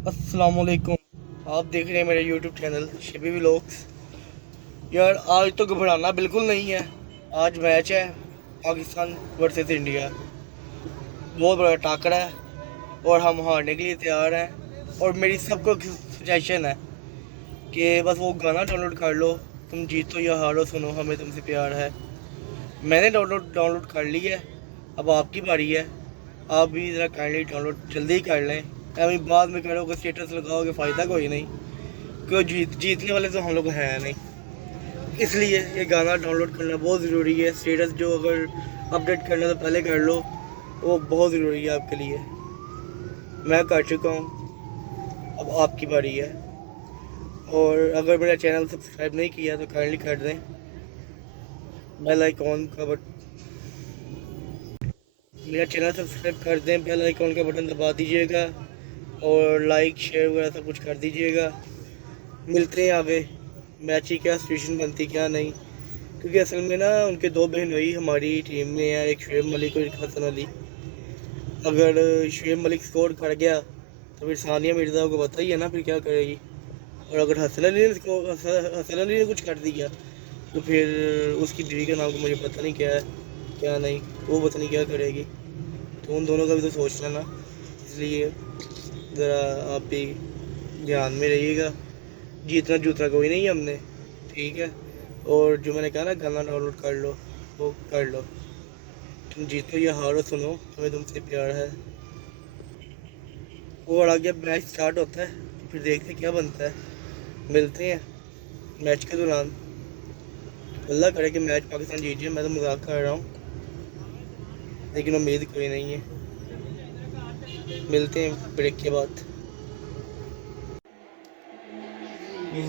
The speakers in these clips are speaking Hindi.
अस्सलामुअलैकुम। आप देख रहे हैं मेरे यूट्यूब चैनल शिबी व्लॉग्स। यार आज तो घबराना बिल्कुल नहीं है। आज मैच है पाकिस्तान वर्सेस इंडिया। बहुत बड़ा टाकरा है और हम हारने के लिए तैयार हैं। और मेरी सबको सजेशन है कि बस वो गाना डाउनलोड कर लो, तुम जीतो या हारो सुनो हमें तुमसे प्यार है। मैंने डाउनलोड कर ली है, अब आपकी बारी है। आप भी ज़रा काइंडली डाउनलोड जल्दी ही कर लें। अभी बाद में करोगे स्टेटस लगाओगे, फ़ायदा कोई नहीं, क्यों जीतने वाले तो हम लोग हैं नहीं। इसलिए ये गाना डाउनलोड करना बहुत ज़रूरी है। स्टेटस जो अगर अपडेट करना तो पहले कर लो, वो बहुत ज़रूरी है आपके लिए। मैं कर चुका हूँ, अब आपकी बारी है। और अगर मेरा चैनल सब्सक्राइब नहीं किया तो काइंडली कर दें। बेल आइकॉन का मेरा चैनल सब्सक्राइब कर दें, बेल आइकॉन का बटन दबा दीजिएगा और लाइक शेयर वगैरह सब कुछ कर दीजिएगा। मिलते हैं आगे मैच की क्या सिचुएशन बनती क्या नहीं, क्योंकि असल में ना उनके दो बहन भाई हमारी टीम में है, एक शुएब मलिक और एक हसन अली। अगर शुएब मलिक स्कोर कर गया तो फिर सानिया मिर्ज़ा को पता ही है ना फिर क्या करेगी। और अगर हसन अली ने कुछ कर दिया तो फिर उसकी बीवी का नाम तो मुझे पता नहीं क्या है क्या नहीं, वो पता नहीं क्या करेगी। तो उन दोनों का भी तो सोचना ना, इसलिए ज़रा आप भी ध्यान में रहिएगा। जीतना जूतना कोई नहीं है हमने, ठीक है। और जो मैंने कहा ना गाना डाउनलोड कर लो, वो कर लो। तुम जीतो या हारो सुनो हमें तुमसे प्यार है। और आगे मैच स्टार्ट होता है तो फिर देखते क्या बनता है। मिलते हैं मैच के दौरान। अल्लाह करे कि मैच पाकिस्तान जीत जाए, मैं तो मजाक कर रहा हूँ, लेकिन उम्मीद कोई नहीं है। मिलते हैं ब्रेक के बाद।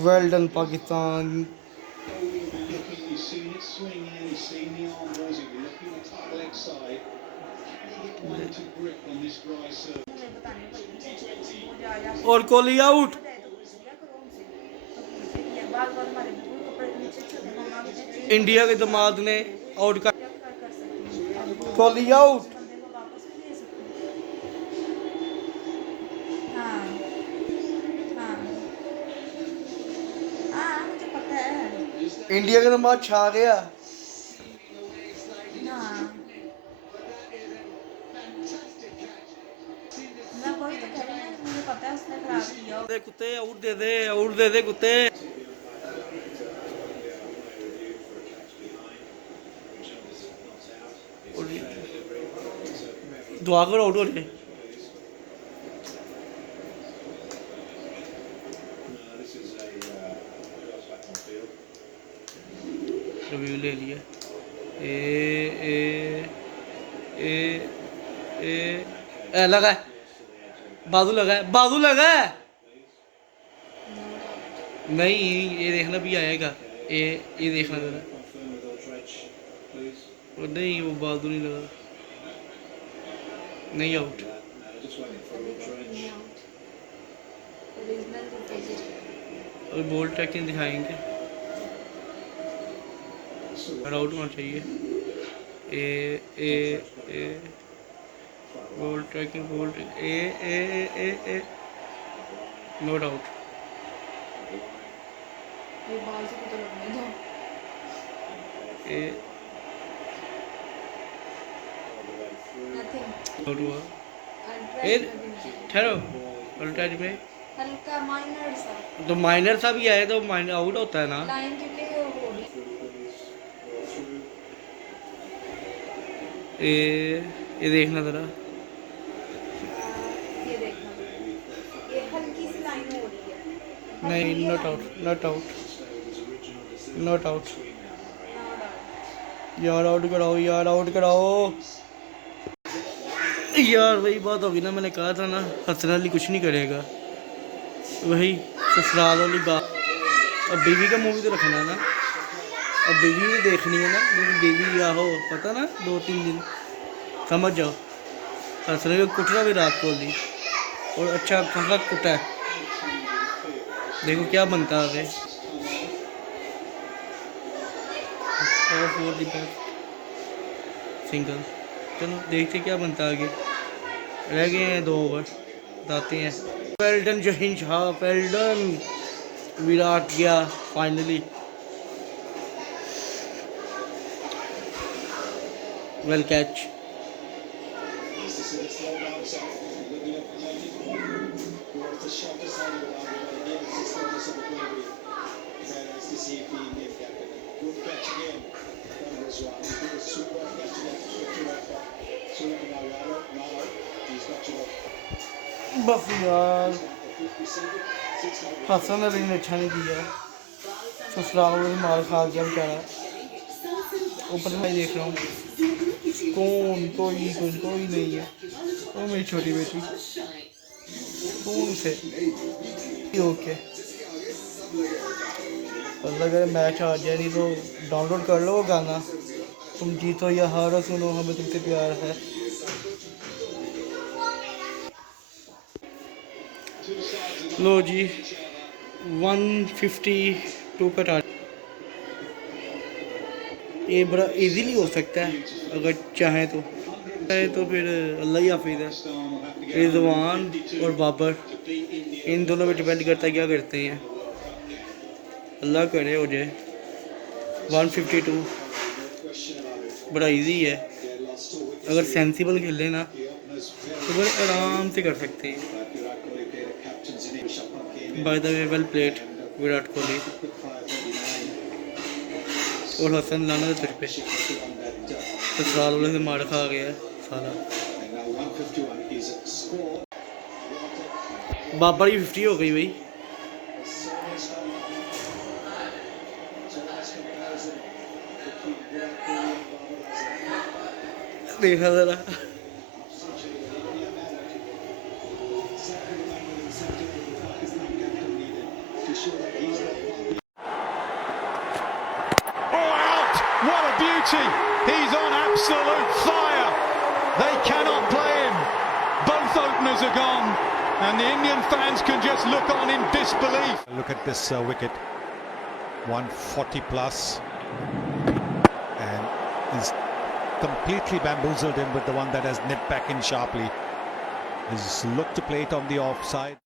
Well done Pakistan. और कोहली आउट। इंडिया के दामाद ने आउट कर, कोहली आउट। इंडिया के दामाद छा गया। दे कुत्ते आउट दे दे, आउट दे दे कुत्ते। दुआ करो आउट हो जाए। रिव्यू ले लिया। ए ए ए ए ए लगा है, बाजू लगा है, बाजू लगा है। नहीं ये देखना भी आएगा। ये देखना जरा। वो नहीं, वो बाजू नहीं लगा, नहीं आउट। और बॉल ट्रैकिंग दिखाएंगे, आउट होना चाहिए। ए ए ए बॉल ट्रैकिंग, बॉल ए ए ए ए नो डाउट। ए आउट हुआ। ए ठहरो, अल्ट्राज में हल्का माइनर सा, तो माइनर सा भी आए तो माइनर आउट होता है ना। लाइन के लिए हो रही ये देखना जरा। ये देखना, ये हल्की सी लाइन हो रही है, नहीं, हल्की ये not line out, not out, not out. Not out. यार आउट कराओ, यार आउट कराओ। यार वही बात होगी ना, मैंने कहा था ना हसन अली कुछ नहीं करेगा। वही ससुराल वाली बात। अब बीवी का मूवी तो रखना है ना, अब बीवी भी देखनी है ना, मेरी बीवी आहो पता ना 2-3 दिन, समझ जाओ। हसन अली को कुटना भी रात को ली, और अच्छा खासा कुटा है। देखो क्या बनता है आगे। और फोर दी बेस्ट सिंगल। चलो देखते क्या बनता है आगे। रह गए हैं 2 ओवर, बताते हैं। Well done Zaheen Shah, well done. विराट गया फाइनली। Well catch. बस यार हसन अली ने अच्छा नहीं किया, ससुराल में मार खा गया बेचारा। ऊपर मैं देख रहा हूँ कोई नहीं है। वो मेरी छोटी बेटी कौन से ओके। अल्लाह करे मैच आ जाए, नहीं तो डाउनलोड कर लो वो गाना, तुम जीतो या हारो सुनो हमें तुमसे प्यार है। लो जी 152 का टारगेट। ये बड़ा इजीली हो सकता है अगर चाहें तो फिर अल्लाह ही हाफिज़ है। रिजवान और बाबर इन दोनों पे डिपेंड करता है क्या करते हैं। अल्लाह करे हो जाए। 152 बड़ा इजी है, अगर सेंसिबल खेले ना तो बड़े आराम से कर सकते हैं। By the way well played Virat Kohli. और हसन लाना तुझ पे, ससुराल वाले से मार खा गया सारा। बाबर की 50 हो गई भाई। देखा जरा। What a beauty! He's on absolute fire. They cannot play him. Both openers are gone, and the Indian fans can just look on in disbelief. Look at this wicket, 140 plus, and he's completely bamboozled him with the one that has nipped back in sharply. He's looked to play it on the offside.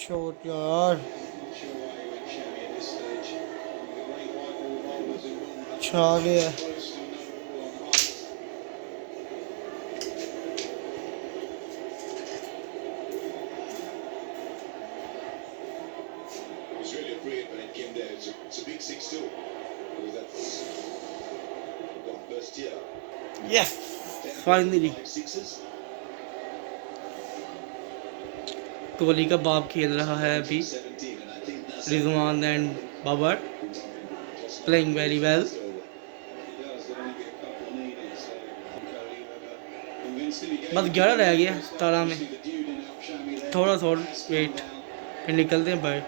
छोट यार छा गया। यस फाइनली कोहली का बाप खेल रहा है अभी। Rizwan and Babar playing very well. बस 11 रह गया 17 में, थोड़ा वेट फिर निकलते हैं भाई।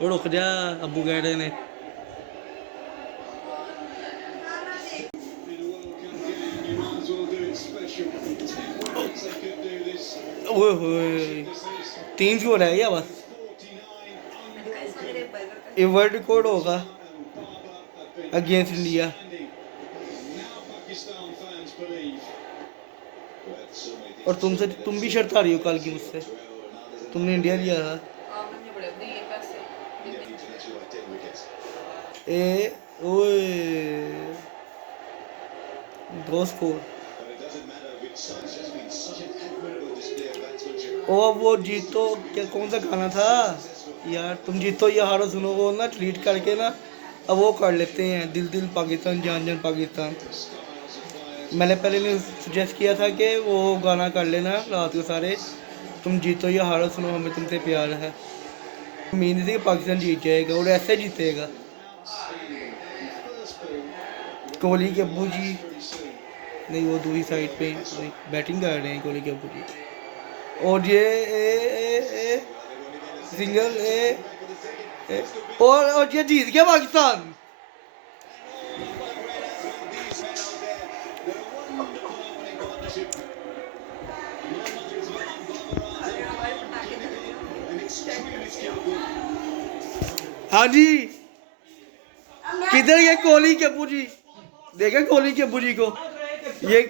वो रुक जा, अबू कह रहे ने। ओए 3 स्कोर रह गया बस। ये वर्ल्ड रिकॉर्ड होगा अगेंस्ट इंडिया। और तुम भी शर्त आ रही हो कल की मुझसे, तुमने इंडिया लिया था। ए ओए 2 स्कोर ओ वो जीतो क्या, कौन सा गाना था यार, तुम जीतो या हारो सुनो, वो ना डिलीट करके ना अब वो कर लेते हैं, दिल दिल पाकिस्तान जान जान पाकिस्तान। मैंने पहले ने सजेस्ट किया था कि वो गाना कर लेना रात को सारे, तुम जीतो या हारो सुनो हमें तुमसे प्यार है। उम्मीद थी कि पाकिस्तान जीत जाएगा और ऐसे जीतेगा। कोहली के अब्बू जी नहीं, वो दूसरी साइड पे बैटिंग कर रहे हैं कोहली के अब्बू जी। और ये सिंगल और ये जीत गया पाकिस्तान। हाँ जी, किधर गए कोहली के अब्बू जी? देखा कोहली के अब्बू जी को, ये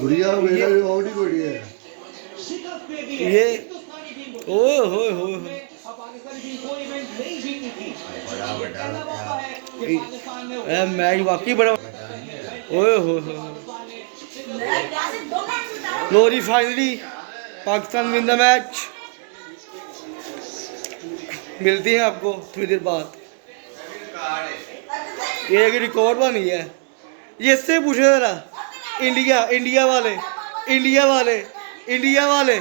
बढ़िया मेरा भी आउट ही बढ़िया है। ये ओए होए होए मैच वाकई बड़ा ओए होए होए। लो जी finally Pakistan win the match. मिलती है आपको थोड़ी देर बाद। ये एक रिकॉर्ड बनी है, ये इससे पूछे जरा, इंडिया इंडिया वाले इंडिया वाले इंडिया वाले,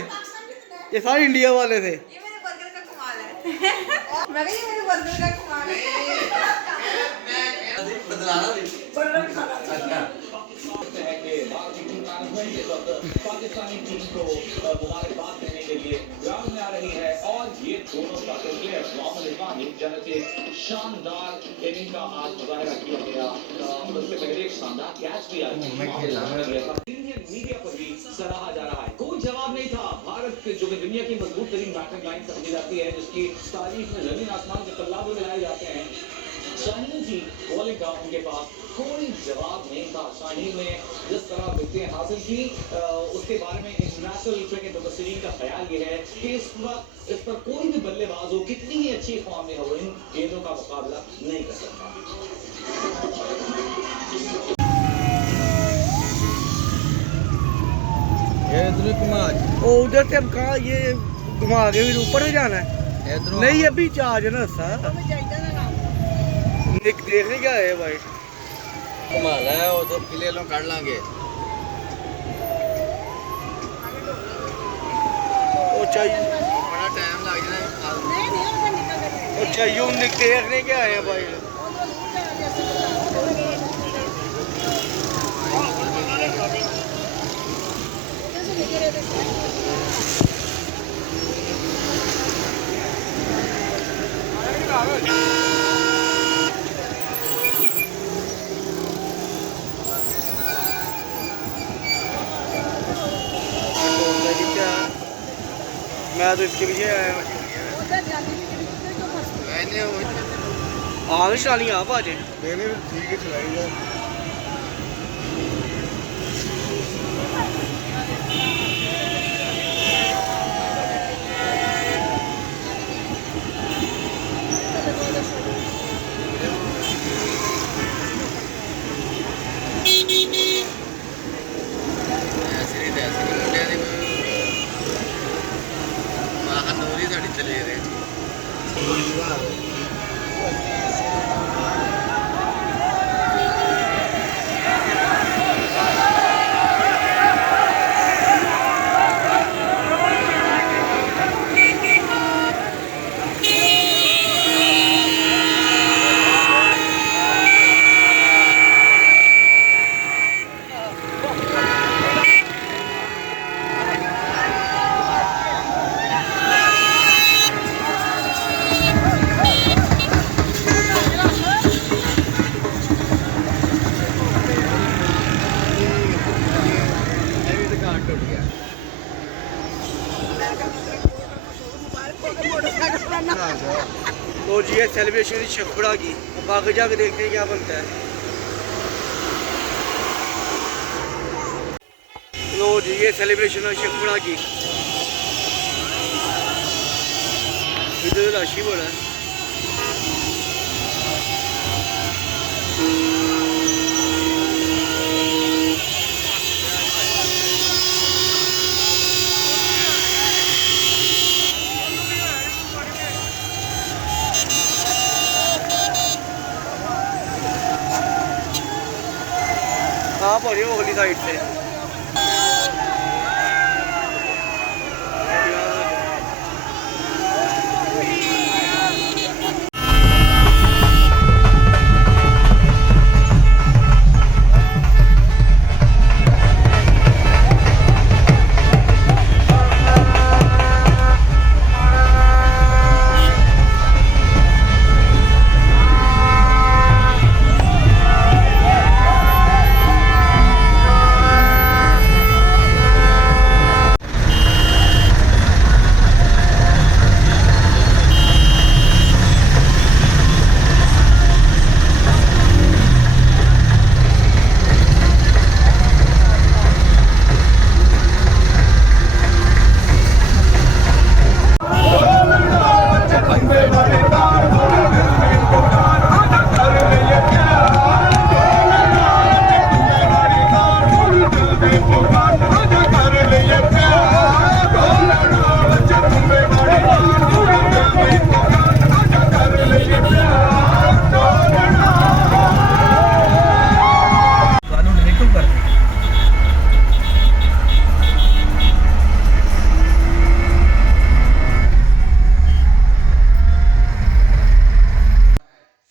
ये सारे इंडिया वाले थे। ये मेरे बर्गर का कमाल है। मैं कही मेरे बर्गर का कमाल है। पाकिस्तानी टीम को मुबारकबाद देने के लिए ग्राउंड में आ रही है और ये दोनों साथी प्लेयर्स मोहम्मद इरफान जैसे शानदार इनिंग का आज मुजाहरा किया गया। उससे पहले एक शानदार कैच भी आज इंडियन मीडिया पर भी सराहा जा रहा है। कोई जवाब नहीं था। भारत जो कि दुनिया की मजबूत तरीन बैटिंग लाइन समझी जाती है, जिसकी तारीफ में जमीन आसमान के तल्लाब मिलाए जाते हैं, शाहीन की बॉलिंग का उनके पास कोई जवाब नहीं था। शाहीन ने जिस तरह विकेटें हासिल की उसके बारे में इंटरनेशनल क्रिकेट मुबसरीन का ख्याल ये है कि इस वक्त इस पर कोई भी बल्लेबाज हो, कितनी ही अच्छी फॉर्म में हो, इन गेंदों का मुकाबला नहीं कर सकता। उधर से अब कहाँ, ये घुमा के फिर ऊपर से जाना है? नहीं अभी चार्ज है ना सर, देखने क्या है भाई? कमाल है, वो तो किले लो काट लांगे। ओ चाहिए बड़ा टाइम लग जाना। ओ चाहिए उन देखने क्या है भाई? मैं तो इसके पीछे आया हूँ। आगे चलानी आप आज मैंने ठीक है चलाई है। तो जी सेलिब्रेशन शखबड़ा की, अब आगे जाके देखते हैं क्या बनता है। लो जी ये सेलिब्रेशन है शखबड़ा की, इधर राशि बड़ा है। आप हो रही हो अगली साइड से।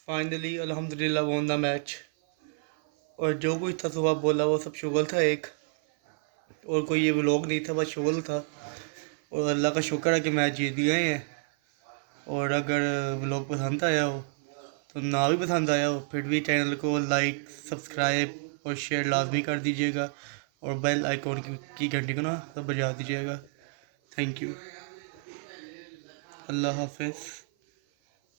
फाइनली अल्हम्दुलिल्लाह वॉन द मैच। और जो कुछ था सुबह बोला वो सब शुगल था एक, और कोई ये व्लॉग नहीं था, बस शुगल था। और अल्लाह का शुक्र है कि मैच जीत गए हैं। और अगर व्लॉग पसंद आया हो तो ना भी पसंद आया हो फिर भी चैनल को लाइक सब्सक्राइब और शेयर लाजमी कर दीजिएगा, और बेल आइकॉन की घंटी को ना बजा दीजिएगा। Thank you. अल्लाह हाफिज़।